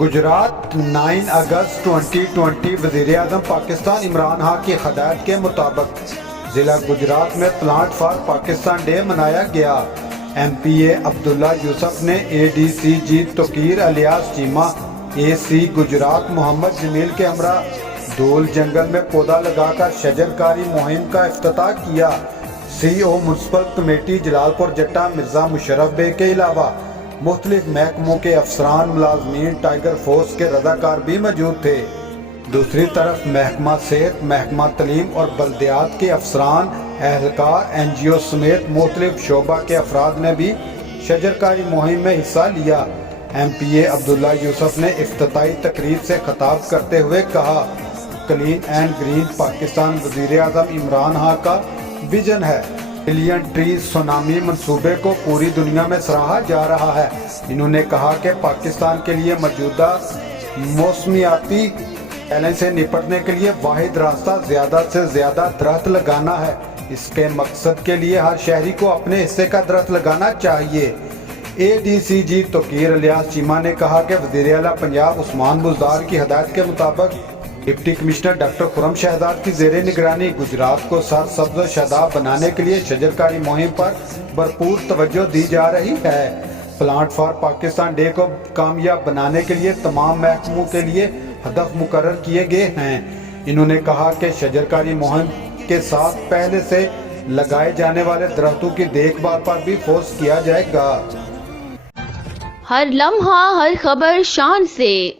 گجرات 9 اگست 2020 وزیر اعظم پاکستان عمران خان کی ہدایت کے مطابق ضلع گجرات میں پلانٹ فار پاکستان ڈے منایا گیا۔ ایم پی اے عبداللہ یوسف نے اے ڈی سی جی توقیر الیاس چیمہ، اے سی گجرات محمد جمیل کے ہمراہ دول جنگل میں پودا لگا کر شجر کاری مہم کا افتتاح کیا۔ سی او میونسپل کمیٹی جلال پور جٹا مرزا مشرف بے کے علاوہ مختلف محکموں کے افسران، ملازمین، ٹائیگر فورس کے رضاکار بھی موجود تھے۔ دوسری طرف محکمہ صحت، محکمہ تعلیم اور بلدیات کے افسران، اہلکار، این جی او سمیت مختلف شعبہ کے افراد نے بھی شجرکاری مہم میں حصہ لیا۔ ایم پی اے عبداللہ یوسف نے افتتاحی تقریب سے خطاب کرتے ہوئے کہا، کلین اینڈ گرین پاکستان وزیر اعظم عمران خان کا ویژن ہے۔ ملین ٹری سونامی منصوبے کو پوری دنیا میں سراہا جا رہا ہے۔ انہوں نے کہا کہ پاکستان کے لیے موجودہ موسمیاتی چیلنج سے نپٹنے کے لیے واحد راستہ زیادہ سے زیادہ درخت لگانا ہے۔ اس کے مقصد کے لیے ہر شہری کو اپنے حصے کا درخت لگانا چاہیے۔ اے ڈی سی جی توقیر الیاس چیمہ نے کہا کہ وزیر اعلیٰ پنجاب عثمان بزدار کی ہدایت کے مطابق ڈپٹی کمشنر ڈاکٹر خرم شہزاد کی زیر نگرانی گجرات کو سرسبز و شاداب بنانے کے لیے شجرکاری مہم پر بھرپور توجہ دی جا رہی ہے۔ پلانٹ فار پاکستان ڈے کو کامیاب بنانے کے لیے تمام محکموں کے لیے ہدف مقرر کیے گئے ہیں۔ انہوں نے کہا کہ شجرکاری مہم کے ساتھ پہلے سے لگائے جانے والے درختوں کی دیکھ بھال پر بھی فوکس کیا جائے گا۔ ہر لمحہ ہر خبر شان سے